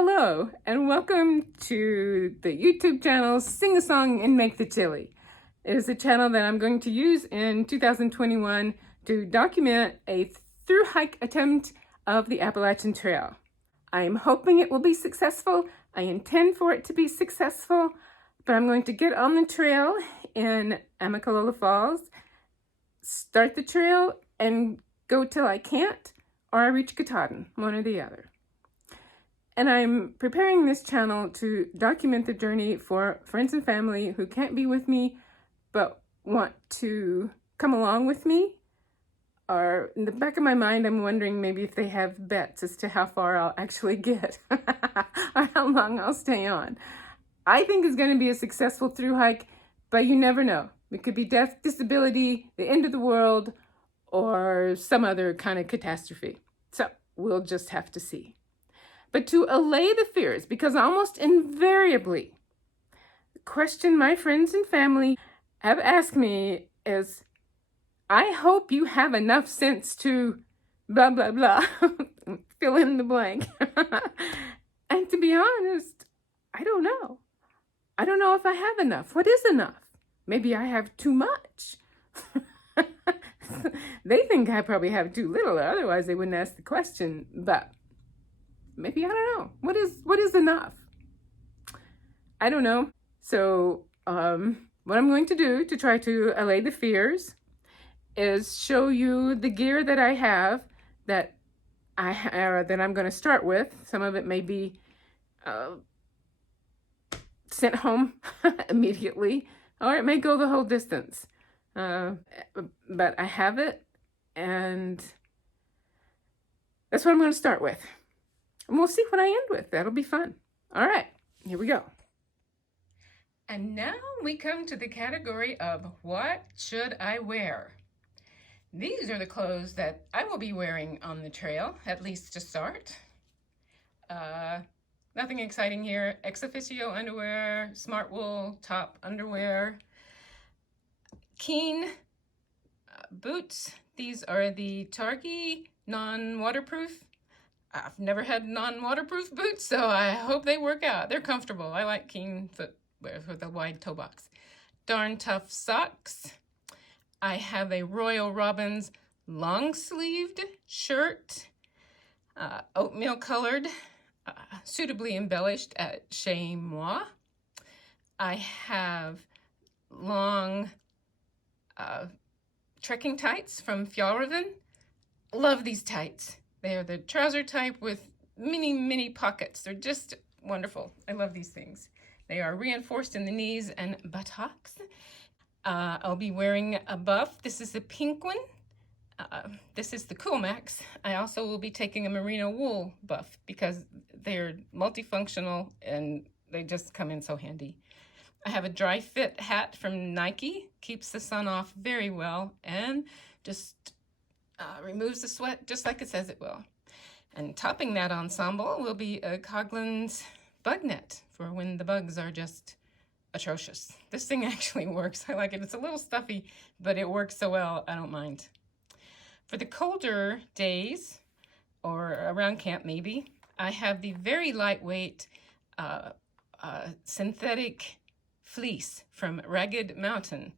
Hello, and welcome to the YouTube channel Sing a Song and Make the Chili. It is a channel that I'm going to use in 2021 to document a through hike attempt of the Appalachian Trail. I am hoping it will be successful. I intend for it to be successful, but I'm going to get on the trail in Amicalola Falls, start the trail, and go till I can't, or I reach Katahdin, one or the other. And I'm preparing this channel to document the journey for friends and family who can't be with me, but want to come along with me. Or in the back of my mind, I'm wondering maybe if they have bets as to how far I'll actually get or how long I'll stay on. I think it's going to be a successful through hike, but you never know. It could be death, disability, the end of the world, or some other kind of catastrophe. So we'll just have to see. But to allay the fears, because almost invariably, the question my friends and family have asked me is, I hope you have enough sense to blah, blah, blah, fill in the blank. And to be honest, I don't know. I don't know if I have enough. What is enough? Maybe I have too much. They think I probably have too little, otherwise they wouldn't ask the question, but maybe, I don't know. What is enough? I don't know. So what I'm going to do to try to allay the fears is show you the gear that I have that I'm going to start with. Some of it may be sent home immediately, or it may go the whole distance. But I have it, and that's what I'm going to start with. And we'll see what I end with. That'll be fun. All right, here we go. And now we come to the category of what should I wear? These are the clothes that I will be wearing on the trail, at least to start. Nothing exciting here. Ex officio underwear, smart wool top underwear, Keen boots. These are the Targhee non-waterproof. I've never had non-waterproof boots, so I hope they work out. They're comfortable. I like Keen footwear with a wide toe box. Darn Tough socks. I have a Royal Robbins long-sleeved shirt, oatmeal colored, suitably embellished at Chez Moi. I have long trekking tights from Fjallraven. Love these tights. They are the trouser type with many pockets. They're just wonderful. I love these things. They are reinforced in the knees and buttocks. I'll be wearing a buff. This is the pink one. This is the Cool Max. I also will be taking a merino wool buff because they're multifunctional and they just come in so handy. I have a dry fit hat from Nike. Keeps the sun off very well and just removes the sweat just like it says it will. And topping that ensemble will be a Coughlin's bug net for when the bugs are just atrocious. This thing actually works. I like it. It's a little stuffy, but it works so well, I don't mind. For the colder days, or around camp maybe, I have the very lightweight synthetic fleece from Ragged Mountain.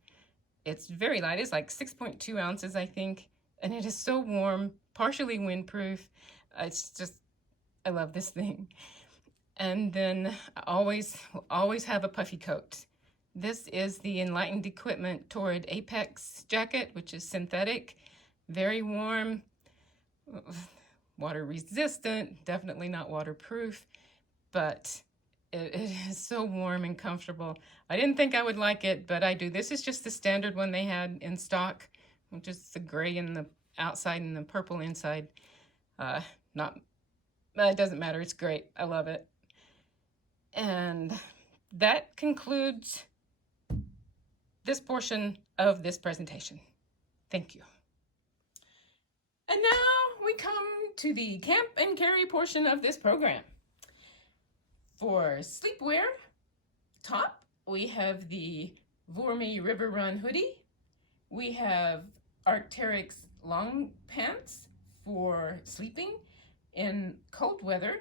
It's very light. It's like 6.2 ounces, I think. And it is so warm, partially windproof. It's just, I love this thing. And then I always have a puffy coat. This is the Enlightened Equipment Torrid Apex jacket, which is synthetic, very warm, water resistant, definitely not waterproof, but it is so warm and comfortable. I didn't think I would like it, but I do. This is just the standard one they had in stock, which is the gray in the outside and the purple inside. It doesn't matter. It's great. I love it. And that concludes this portion of this presentation. Thank you. And now we come to the camp and carry portion of this program. For sleepwear top, we have the Vorme River Run hoodie. We have Arc'teryx long pants for sleeping in cold weather.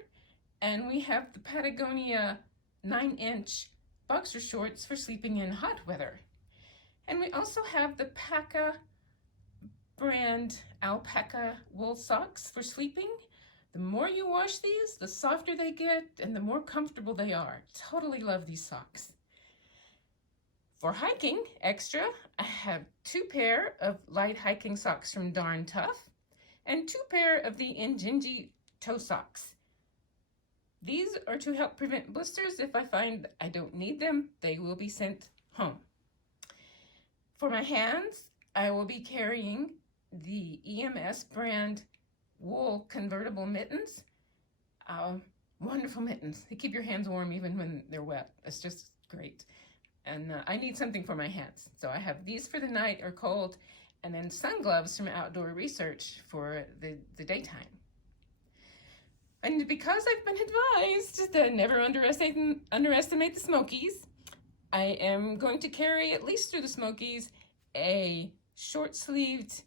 And we have the Patagonia 9-inch boxer shorts for sleeping in hot weather. And we also have the Paca brand alpaca wool socks for sleeping. The more you wash these, the softer they get and the more comfortable they are. Totally love these socks. For hiking extra, I have 2 pair of light hiking socks from Darn Tough and 2 pair of the Injinji toe socks. These are to help prevent blisters. If I find I don't need them, they will be sent home. For my hands, I will be carrying the EMS brand wool convertible mittens. Wonderful mittens. They keep your hands warm even when they're wet. It's just great. And I need something for my hands. So I have these for the night or cold, and then sun gloves from Outdoor Research for the daytime. And because I've been advised to never underestimate the Smokies, I am going to carry, at least through the Smokies, a short-sleeved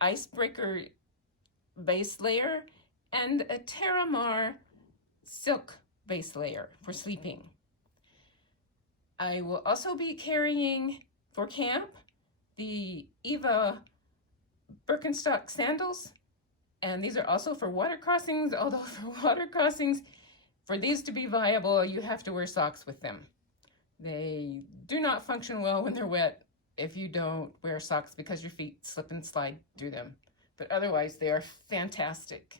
icebreaker base layer and a Terramar silk base layer for sleeping. I will also be carrying for camp the Eva Birkenstock sandals, and these are also for water crossings, although for water crossings, for these to be viable, you have to wear socks with them. They do not function well when they're wet if you don't wear socks because your feet slip and slide through them. But otherwise, they are fantastic.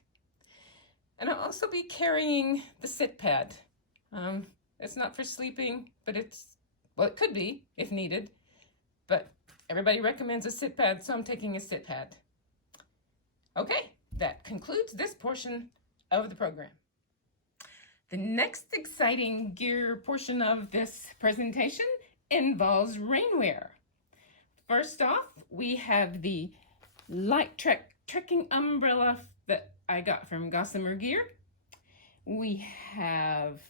And I'll also be carrying the sit pad. It's not for sleeping, but it could be if needed. But everybody recommends a sit pad, so I'm taking a sit pad. Okay, that concludes this portion of the program. The next exciting gear portion of this presentation involves rainwear. First off, we have the Light Trek trekking umbrella that I got from Gossamer Gear. We have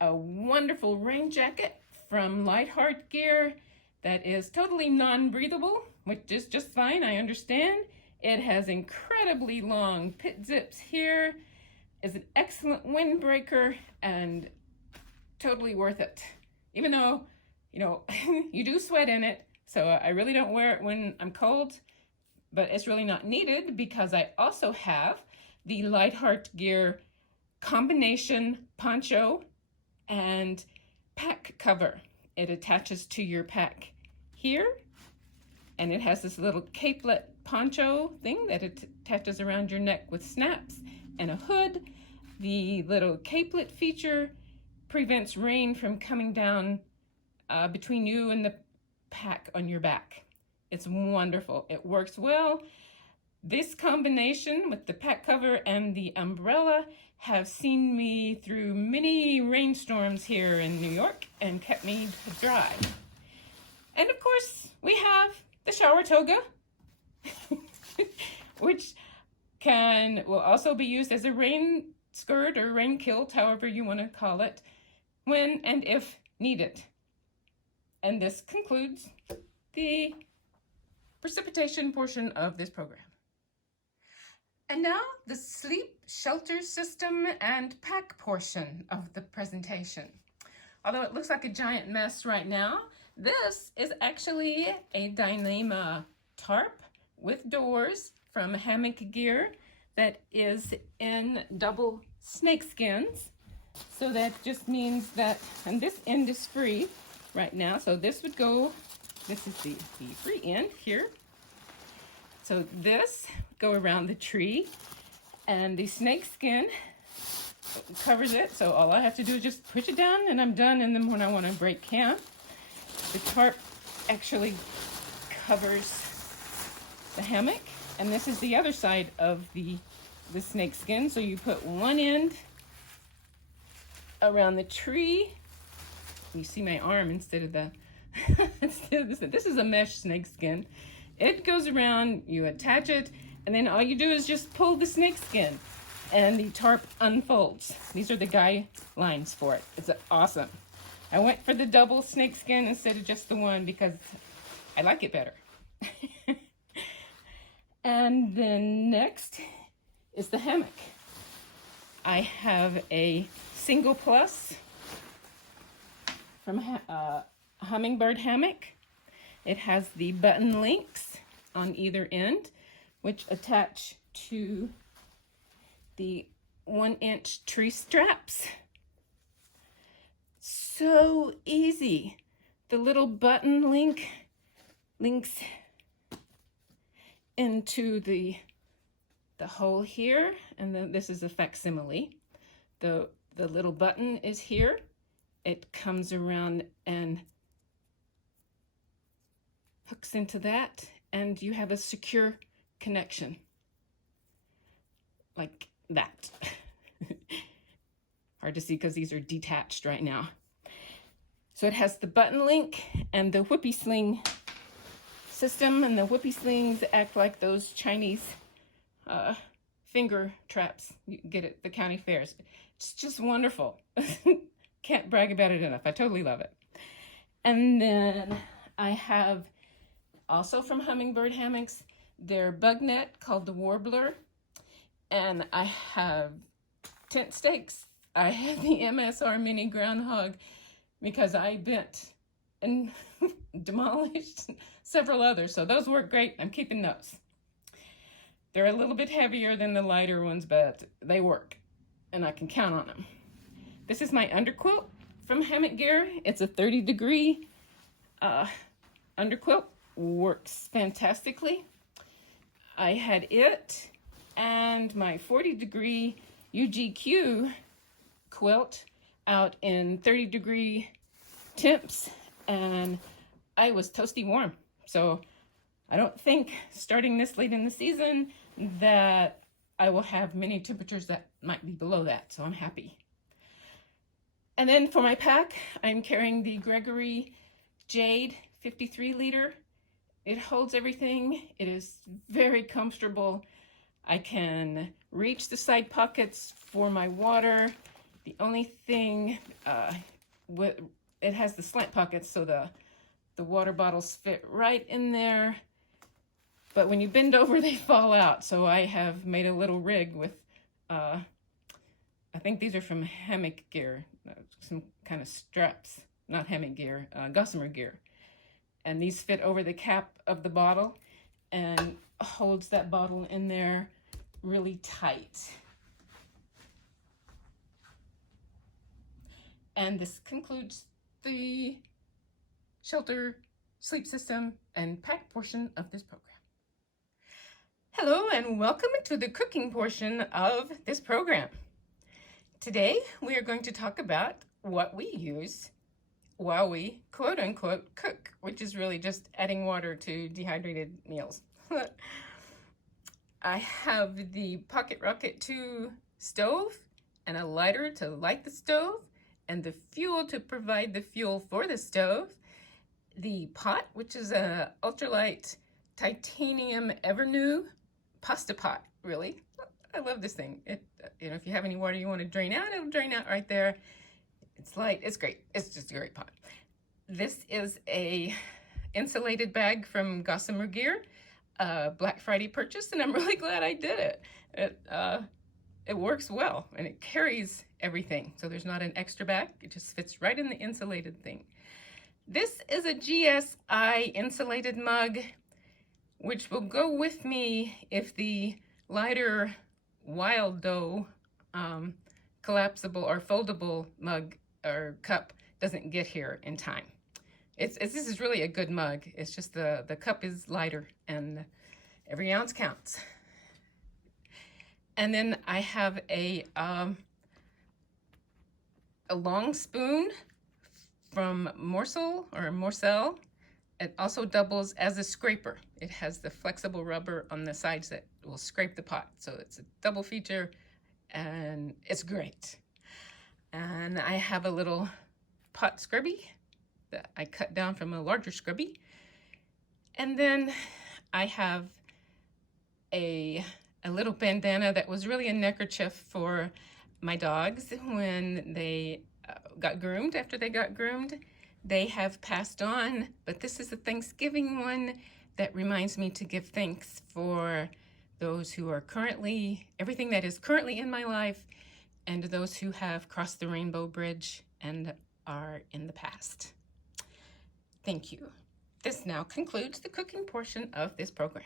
a wonderful rain jacket from Lightheart Gear that is totally non-breathable, which is just fine, I understand. It has incredibly long pit zips here, is an excellent windbreaker, and totally worth it. Even though, you do sweat in it, so I really don't wear it when I'm cold, but it's really not needed because I also have the Lightheart Gear combination poncho and pack cover. It attaches to your pack here, and it has this little capelet poncho thing that it attaches around your neck with snaps and a hood. The little capelet feature prevents rain from coming down between you and the pack on your back. It's wonderful. It works well. This combination with the pack cover and the umbrella have seen me through many rainstorms here in New York and kept me dry. And of course, we have the shower toga, which will also be used as a rain skirt or rain kilt, however you want to call it, when and if needed. And this concludes the precipitation portion of this program. And now the sleep shelter system and pack portion of the presentation. Although it looks like a giant mess right now, this is actually a Dyneema tarp with doors from Hammock Gear that is in double snake skins. So that just means that, and this end is free right now, so this is the free end here. So this go around the tree, and the snake skin covers it, so all I have to do is just push it down and I'm done. And then when I want to break camp, the tarp actually covers the hammock, and this is the other side of the snake skin. So you put one end around the tree. You see my arm instead of the this is a mesh snake skin. It goes around, you attach it, and then all you do is just pull the snake skin and the tarp unfolds. These are the guidelines for it. It's awesome. I went for the double snake skin instead of just the one because I like it better. And then next is the hammock. I have a single plus from Hummingbird Hammock. It has the button links on either end, which attach to the 1-inch tree straps. So easy. The little button links into the hole here, and then this is a facsimile. The little button is here. It comes around and hooks into that, and you have a secure connection like that. Hard to see because these are detached right now. So it has the button link and the whoopee sling system, and the whoopee slings act like those Chinese finger traps you get at the county fairs. It's just wonderful. Can't brag about it enough. I totally love it. And then I have also from Hummingbird Hammocks their bug net called the Warbler, and I have tent stakes. I have the MSR mini groundhog because I bent and demolished several others, so those work great. I'm keeping those. They're a little bit heavier than the lighter ones, but they work, and I can count on them. This is my underquilt from Hammock Gear. It's a 30-degree underquilt. Works fantastically. I had it and my 40-degree UGQ quilt out in 30-degree temps, and I was toasty warm. So I don't think starting this late in the season that I will have many temperatures that might be below that, so I'm happy. And then for my pack, I'm carrying the Gregory Jade 53 liter. It holds everything. It is very comfortable. I can reach the side pockets for my water. The only thing, it has the slant pockets, so the water bottles fit right in there. But when you bend over, they fall out. So I have made a little rig with, I think these are from Hammock Gear, some kind of straps, not Hammock Gear, Gossamer Gear. And these fit over the cap of the bottle and holds that bottle in there really tight. And this concludes the shelter, sleep system, and pack portion of this program. Hello and welcome to the cooking portion of this program. Today we are going to talk about what we use while we quote-unquote cook, which is really just adding water to dehydrated meals. I have the Pocket Rocket 2 stove and a lighter to light the stove, and the fuel to provide the fuel for the stove. The pot, which is a ultralight titanium Evernew pasta pot, really. I love this thing. It, if you have any water you want to drain out, it'll drain out right there. It's light, it's great. It's just a great pot. This is a insulated bag from Gossamer Gear, Black Friday purchase, and I'm really glad I did it. It works well, and it carries everything. So there's not an extra bag. It just fits right in the insulated thing. This is a GSI insulated mug, which will go with me if the lighter Wild Dough collapsible or foldable mug or cup doesn't get here in time. This is really a good mug. It's just the cup is lighter and every ounce counts. And then I have a long spoon from Morsel. It also doubles as a scraper. It has the flexible rubber on the sides that will scrape the pot. So it's a double feature and it's great. And I have a little pot scrubby that I cut down from a larger scrubby. And then I have a little bandana that was really a neckerchief for my dogs when they got groomed. After they got groomed, they have passed on, but this is a Thanksgiving one that reminds me to give thanks for those who are currently, everything that is currently in my life, and to those who have crossed the Rainbow Bridge and are in the past. Thank you. This now concludes the cooking portion of this program.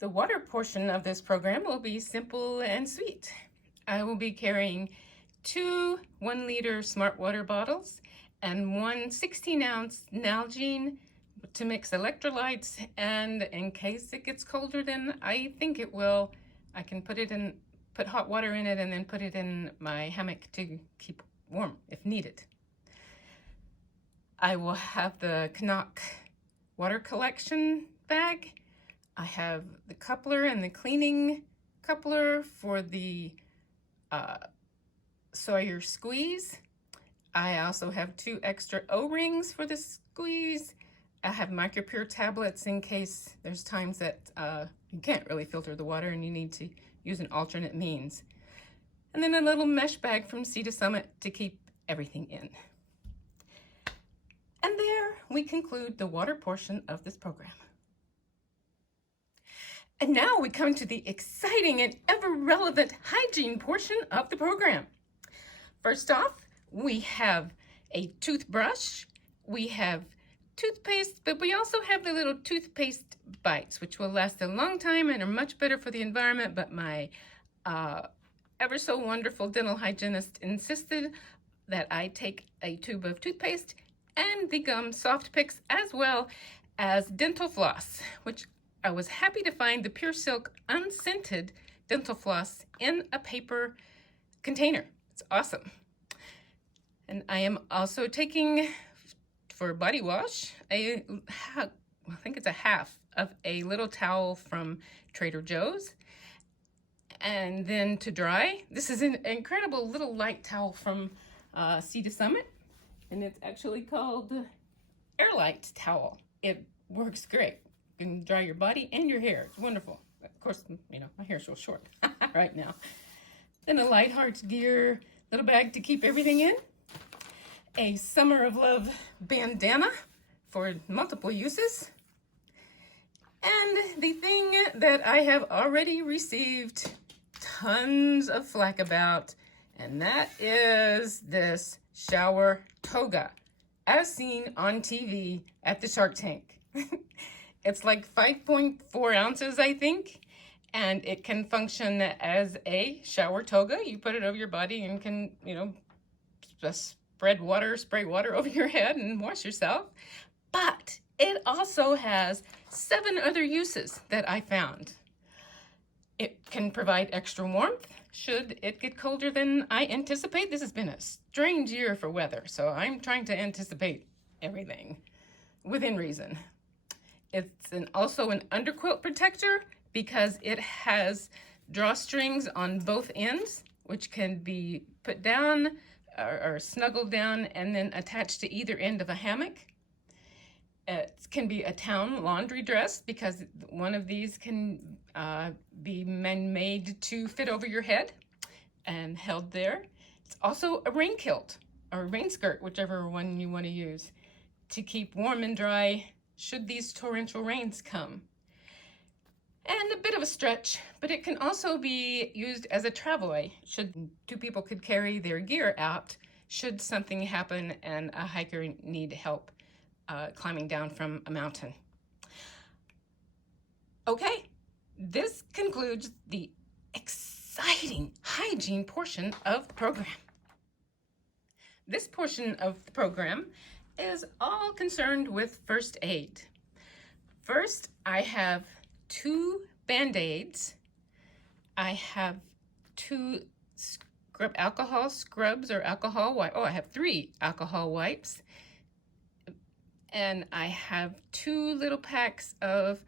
The water portion of this program will be simple and sweet. I will be carrying 2 1-liter Smart Water bottles and 1 16-ounce Nalgene to mix electrolytes, and in case it gets colder than I think it will, I can put hot water in it and then put it in my hammock to keep warm if needed. I will have the Canuck water collection bag. I have the coupler and the cleaning coupler for the Sawyer squeeze. I also have 2 extra O-rings for the squeeze. I have micropure tablets in case there's times that you can't really filter the water and you need to use an alternate means. And then a little mesh bag from Sea to Summit to keep everything in. And there we conclude the water portion of this program. And now we come to the exciting and ever-relevant hygiene portion of the program. First off, we have a toothbrush, we have toothpaste, but we also have the little toothpaste bites, which will last a long time and are much better for the environment, but my ever so wonderful dental hygienist insisted that I take a tube of toothpaste and the gum soft picks, as well as dental floss, which I was happy to find the Pure Silk unscented dental floss in a paper container. It's awesome. And I am also taking, for body wash, I think it's a half of a little towel from Trader Joe's. And then to dry, this is an incredible little light towel from Sea to Summit. And it's actually called Airlight Towel. It works great. You can dry your body and your hair. It's wonderful. Of course, you know, my hair's so short right now. Then a Light Hearts Gear little bag to keep everything in. A Summer of Love bandana for multiple uses. And the thing that I have already received tons of flack about, and that is this shower toga, as seen on TV at the Shark Tank. It's like 5.4 ounces, I think, and it can function as a shower toga. You put it over your body and can, you know, just spray water over your head and wash yourself. But it also has 7 other uses that I found. It can provide extra warmth should it get colder than I anticipate. This has been a strange year for weather, so I'm trying to anticipate everything within reason. It's also an underquilt protector because it has drawstrings on both ends, which can be put down or snuggled down and then attached to either end of a hammock. It can be a town laundry dress because one of these can be made to fit over your head and held there. It's also a rain kilt or rain skirt, whichever one you want to use, to keep warm and dry should these torrential rains come. And a bit of a stretch, but it can also be used as a travelway. Should 2 people could carry their gear out should something happen and a hiker need help climbing down from a mountain. Okay, this concludes the exciting hygiene portion of the program. This portion of the program is all concerned with first aid. First, I have 2 Band-Aids. I have 2 alcohol scrubs or alcohol wipes. Oh, I have 3 alcohol wipes. And I have 2 little packs of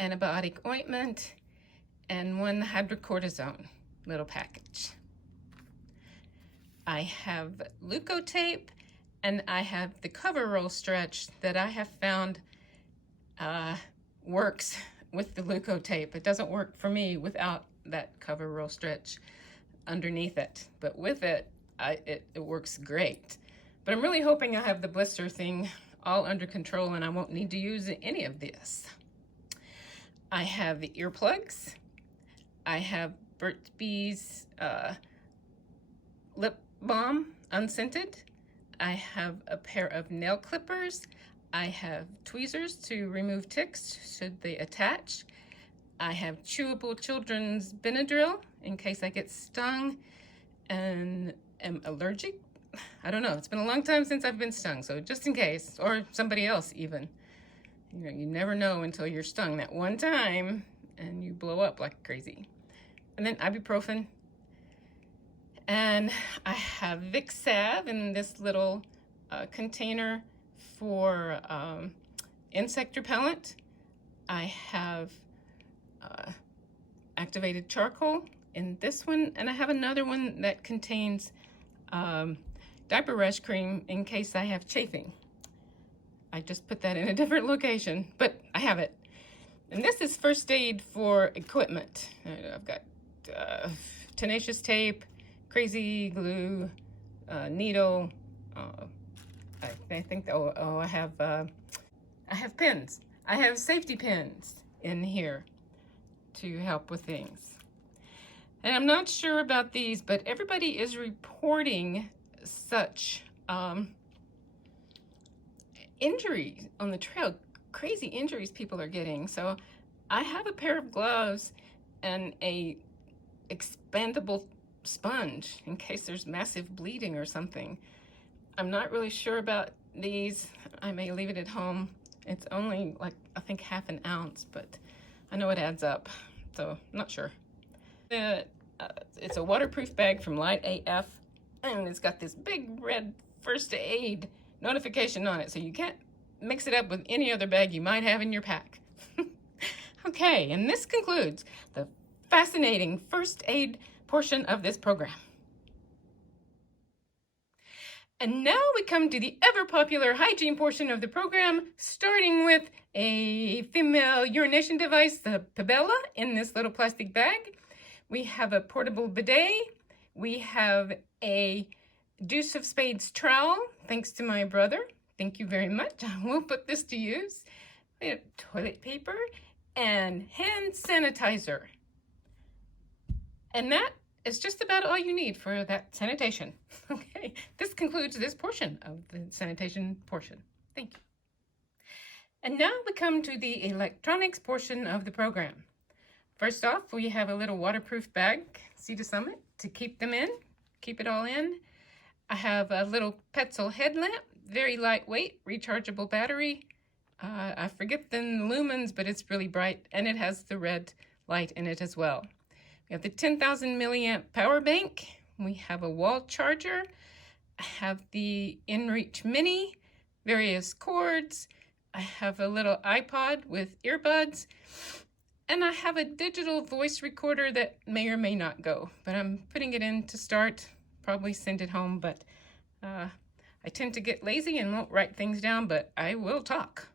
antibiotic ointment and 1 hydrocortisone little package. I have Leukotape, and I have the cover roll stretch that I have found works with the Leukotape. It doesn't work for me without that cover roll stretch underneath it, but with it, it works great. But I'm really hoping I have the blister thing all under control and I won't need to use any of this. I have the earplugs. I have Burt's Bees lip balm, unscented. I have a pair of nail clippers. I have tweezers to remove ticks should they attach. I have chewable children's Benadryl in case I get stung and am allergic. I don't know, it's been a long time since I've been stung, so just in case, or somebody else even. You know, you never know until you're stung that one time and you blow up like crazy. And then ibuprofen. And I have Vicks salve in this little container for insect repellent. I have activated charcoal in this one, and I have another one that contains diaper rash cream in case I have chafing. I just put that in a different location, but I have it. And this is first aid for equipment. I've got tenacious tape, crazy glue, needle. I think I have pins. I have safety pins in here to help with things. And I'm not sure about these, but everybody is reporting such injuries on the trail, crazy injuries people are getting. So I have a pair of gloves and a expandable sponge in case there's massive bleeding or something. I'm not really sure about these. I may leave it at home. It's only like, I think ½ an ounce, but I know it adds up, so I'm not sure. It's a waterproof bag from Light AF, and it's got this big red first aid notification on it, so you can't mix it up with any other bag you might have in your pack. Okay, and this concludes the fascinating first aid portion of this program. And now we come to the ever-popular hygiene portion of the program, starting with a female urination device, the Pabella, in this little plastic bag. We have a portable bidet. We have a Deuce of Spades trowel, thanks to my brother. Thank you very much. I will put this to use. We have toilet paper and hand sanitizer. And that is just about all you need for that sanitation. Okay, this concludes this portion of the sanitation portion. Thank you. And now we come to the electronics portion of the program. First off, we have a little waterproof bag, Sea to Summit, to keep them in, keep it all in. I have a little Petzl headlamp, very lightweight, rechargeable battery. I forget the lumens, but it's really bright, and it has the red light in it as well. We have the 10,000 milliamp power bank. We have a wall charger. I have the InReach Mini, various cords. I have a little iPod with earbuds. And I have a digital voice recorder that may or may not go, but I'm putting it in to start, probably send it home, but I tend to get lazy and won't write things down, but I will talk.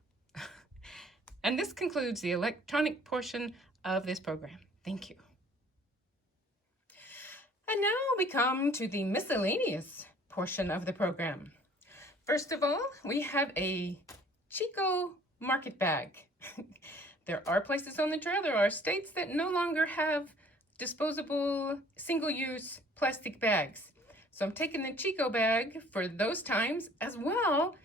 And this concludes the electronic portion of this program. Thank you. And now we come to the miscellaneous portion of the program. First of all, we have a Chico market bag. There are places on the trail, there are states that no longer have disposable single-use plastic bags. So I'm taking the Chico bag for those times, as well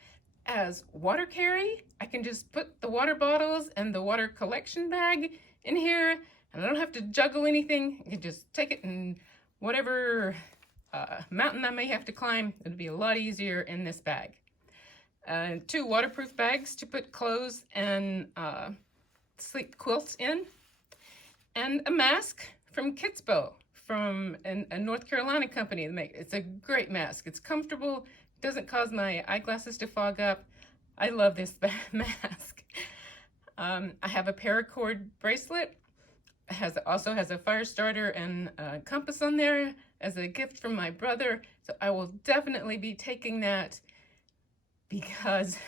as water carry. I can just put the water bottles and the water collection bag in here, and I don't have to juggle anything. I can just take it and whatever mountain I may have to climb, it'll be a lot easier in this bag. 2 waterproof bags to put clothes and sleep quilts in, and a mask from Kitsbo, from a North Carolina company. It's a great mask. It's comfortable, doesn't cause my eyeglasses to fog up. I love this mask. I have a paracord bracelet. It also has a fire starter and a compass on there as a gift from my brother. So I will definitely be taking that because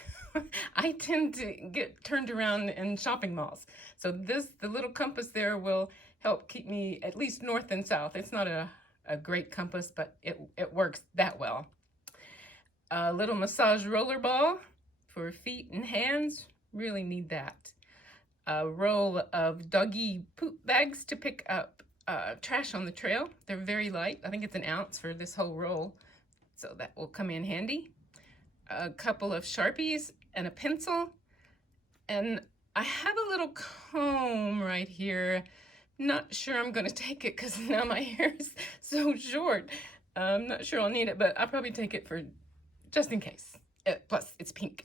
I tend to get turned around in shopping malls. So the little compass there will help keep me at least north and south. It's not a great compass, but it works that well. A little massage roller ball for feet and hands. Really need that. A roll of doggy poop bags to pick up trash on the trail. They're very light. I think it's an ounce for this whole roll, so that will come in handy. A couple of Sharpies and a pencil, and I have a little comb right here. Not sure I'm gonna take it because now my hair is so short. I'm not sure I'll need it, but I'll probably take it for just in case. Plus, it's pink.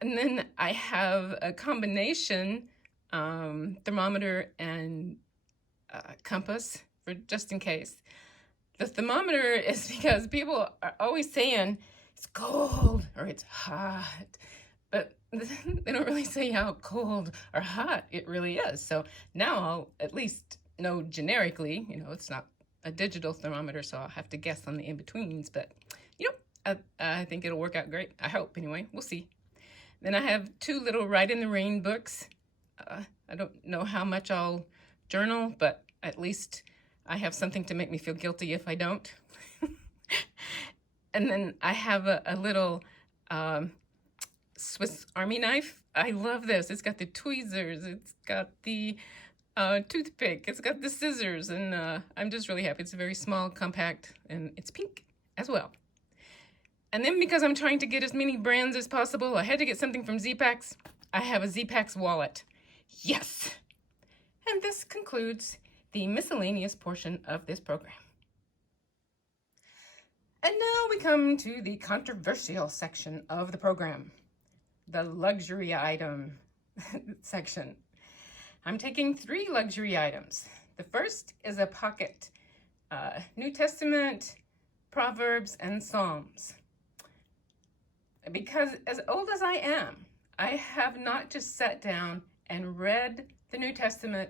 And then I have a combination thermometer and compass for just in case. The thermometer is because people are always saying it's cold or it's hot, but they don't really say how cold or hot it really is. So now I'll at least know generically, it's not a digital thermometer, so I'll have to guess on the in-betweens, but I think it'll work out great. I hope, anyway. We'll see. Then I have 2 little Write in the Rain books. I don't know how much I'll journal, but at least I have something to make me feel guilty if I don't. And then I have a little Swiss Army knife. I love this. It's got the tweezers. It's got the toothpick. It's got the scissors. And I'm just really happy. It's very small, compact, and it's pink as well. And then because I'm trying to get as many brands as possible, I had to get something from Z-Packs. I have a Z-Packs wallet. Yes! And this concludes the miscellaneous portion of this program. And now we come to the controversial section of the program, the luxury item section. I'm taking 3 luxury items. The first is a pocket, New Testament, Proverbs, and Psalms. Because as old as I am, I have not just sat down and read the New Testament,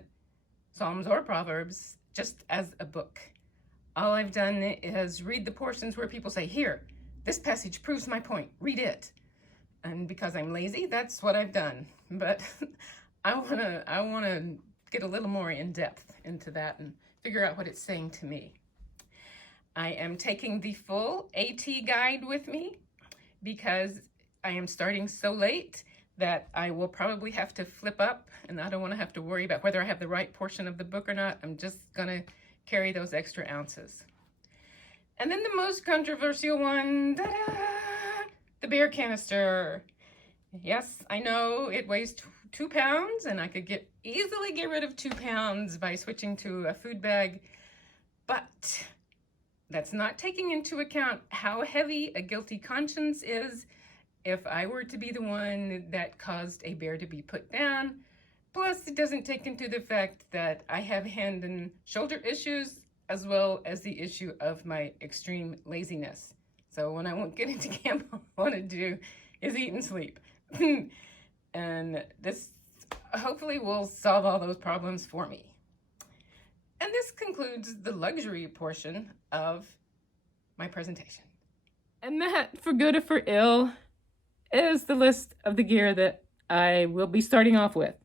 Psalms or Proverbs, just as a book. All I've done is read the portions where people say, here, this passage proves my point, read it. And because I'm lazy, that's what I've done. But I wanna get a little more in depth into that and figure out what it's saying to me. I am taking the full AT guide with me because I am starting so late that I will probably have to flip up, and I don't want to have to worry about whether I have the right portion of the book or not. I'm just gonna carry those extra ounces. And then the most controversial one, ta-da, the beer canister. Yes, I know it weighs 2 pounds, and I could easily get rid of 2 pounds by switching to a food bag, but that's not taking into account how heavy a guilty conscience is if I were to be the one that caused a bear to be put down. Plus, it doesn't take into the fact that I have hand and shoulder issues, as well as the issue of my extreme laziness. So when I won't get into camp, all I want to do is eat and sleep. And this hopefully will solve all those problems for me. And this concludes the luxury portion of my presentation. And that, for good or for ill, is the list of the gear that I will be starting off with.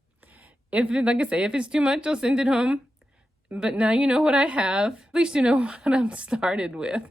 Like I say, if it's too much, I'll send it home. But now you know what I have. At least you know what I'm started with.